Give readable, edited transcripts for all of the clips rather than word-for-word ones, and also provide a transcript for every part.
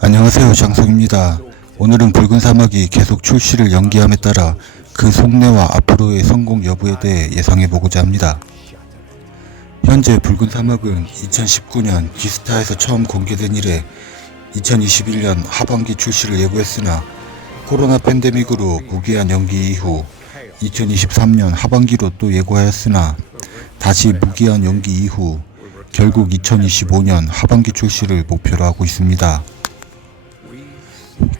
안녕하세요, 장성입니다. 오늘은 붉은 사막이 계속 출시를 연기함에 따라 그 속내와 앞으로의 성공 여부에 대해 예상해보고자 합니다. 현재 붉은 사막은 2019년 기스타에서 처음 공개된 이래 2021년 하반기 출시를 예고했으나 코로나 팬데믹으로 무기한 연기 이후 2023년 하반기로 또 예고하였으나 다시 무기한 연기 이후 결국 2025년 하반기 출시를 목표로 하고 있습니다.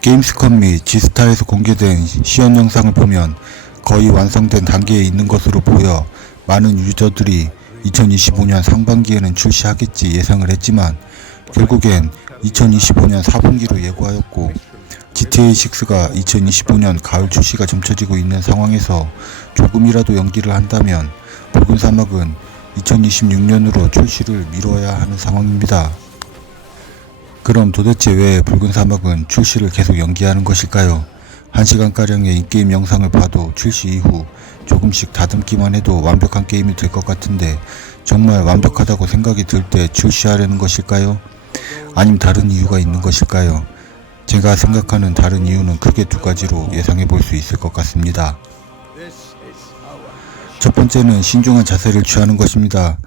게임스컴 및 지스타에서 공개된 시연 영상을 보면 거의 완성된 단계에 있는 것으로 보여 많은 유저들이 2025년 상반기에는 출시하겠지 예상을 했지만 결국엔 2025년 4분기로 예고하였고 GTA6가 2025년 가을 출시가 점쳐지고 있는 상황에서 조금이라도 연기를 한다면 붉은 사막은 2026년으로 출시를 미뤄야 하는 상황입니다. 그럼 도대체 왜 붉은 사막은 출시를 계속 연기하는 것일까요? 1시간가량의 인게임 영상을 봐도 출시 이후 조금씩 다듬기만 해도 완벽한 게임이 될 것 같은데 정말 완벽하다고 생각이 들 때 출시하려는 것일까요? 아님 다른 이유가 있는 것일까요? 제가 생각하는 다른 이유는 크게 두 가지로 예상해 볼 수 있을 것 같습니다. 첫 번째는 신중한 자세를 취하는 것입니다.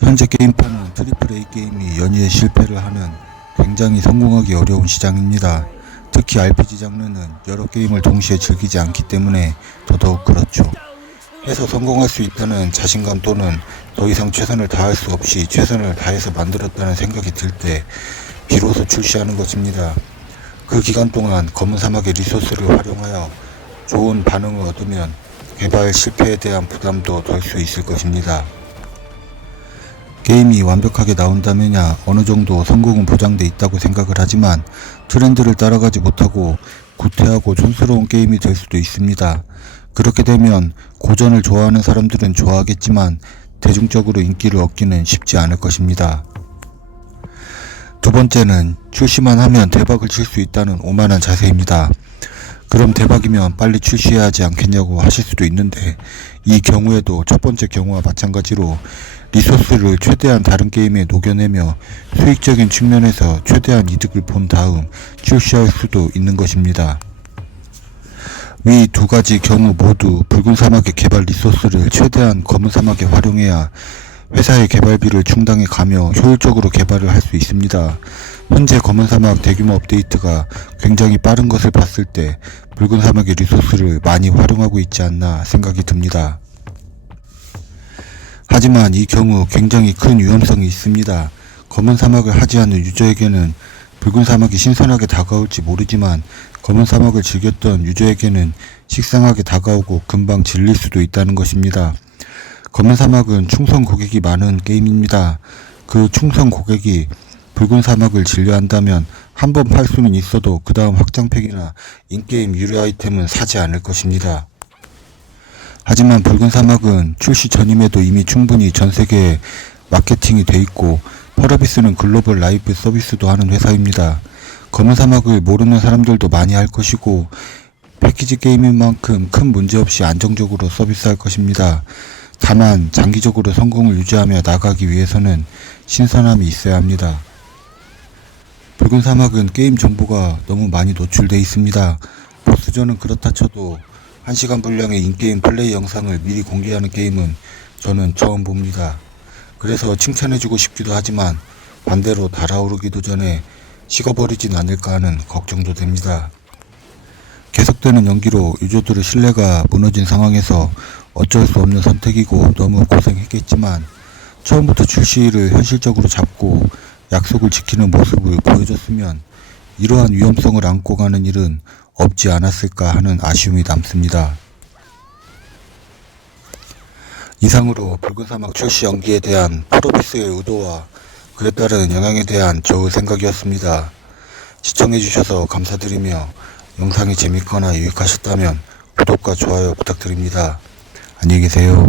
현재 게임판은 AAA 게임이 연이에 실패를 하는 굉장히 성공하기 어려운 시장입니다. 특히 RPG 장르는 여러 게임을 동시에 즐기지 않기 때문에 더더욱 그렇죠. 해서 성공할 수 있다는 자신감 또는 더 이상 최선을 다할 수 없이 최선을 다해서 만들었다는 생각이 들 때 비로소 출시하는 것입니다. 그 기간 동안 검은 사막의 리소스를 활용하여 좋은 반응을 얻으면 개발 실패에 대한 부담도 덜 수 있을 것입니다. 게임이 완벽하게 나온다면야 어느 정도 성공은 보장돼 있다고 생각을 하지만 트렌드를 따라가지 못하고 구태하고 촌스러운 게임이 될 수도 있습니다. 그렇게 되면 고전을 좋아하는 사람들은 좋아하겠지만 대중적으로 인기를 얻기는 쉽지 않을 것입니다. 두 번째는 출시만 하면 대박을 칠 수 있다는 오만한 자세입니다. 그럼 대박이면 빨리 출시해야 하지 않겠냐고 하실 수도 있는데 이 경우에도 첫 번째 경우와 마찬가지로 리소스를 최대한 다른 게임에 녹여내며 수익적인 측면에서 최대한 이득을 본 다음 출시할 수도 있는 것입니다. 위 두 가지 경우 모두 붉은 사막의 개발 리소스를 최대한 검은 사막에 활용해야 회사의 개발비를 충당해 가며 효율적으로 개발을 할 수 있습니다. 현재 검은 사막 대규모 업데이트가 굉장히 빠른 것을 봤을 때 붉은 사막의 리소스를 많이 활용하고 있지 않나 생각이 듭니다. 하지만 이 경우 굉장히 큰 위험성이 있습니다. 검은 사막을 하지 않는 유저에게는 붉은 사막이 신선하게 다가올지 모르지만 검은 사막을 즐겼던 유저에게는 식상하게 다가오고 금방 질릴 수도 있다는 것입니다. 검은 사막은 충성 고객이 많은 게임입니다. 그 충성 고객이 붉은 사막을 진료한다면 한 번 팔 수는 있어도 그 다음 확장팩이나 인게임 유료 아이템은 사지 않을 것입니다. 하지만 붉은 사막은 출시 전임에도 이미 충분히 전세계에 마케팅이 돼 있고 펄어비스는 글로벌 라이브 서비스도 하는 회사입니다. 검은 사막을 모르는 사람들도 많이 할 것이고 패키지 게임인 만큼 큰 문제 없이 안정적으로 서비스할 것입니다. 다만 장기적으로 성공을 유지하며 나가기 위해서는 신선함이 있어야 합니다. 붉은 사막은 게임 정보가 너무 많이 노출돼 있습니다. 보스전은 그렇다 쳐도 1시간 분량의 인게임 플레이 영상을 미리 공개하는 게임은 저는 처음 봅니다. 그래서 칭찬해주고 싶기도 하지만 반대로 달아오르기도 전에 식어버리진 않을까 하는 걱정도 됩니다. 계속되는 연기로 유저들의 신뢰가 무너진 상황에서 어쩔 수 없는 선택이고 너무 고생했겠지만 처음부터 출시를 현실적으로 잡고 약속을 지키는 모습을 보여줬으면 이러한 위험성을 안고 가는 일은 없지 않았을까 하는 아쉬움이 남습니다. 이상으로 붉은 사막 출시 연기에 대한 프로비스의 의도와 그에 따른 영향에 대한 저의 생각이었습니다. 시청해주셔서 감사드리며 영상이 재밌거나 유익하셨다면 구독과 좋아요 부탁드립니다. 안녕히 계세요.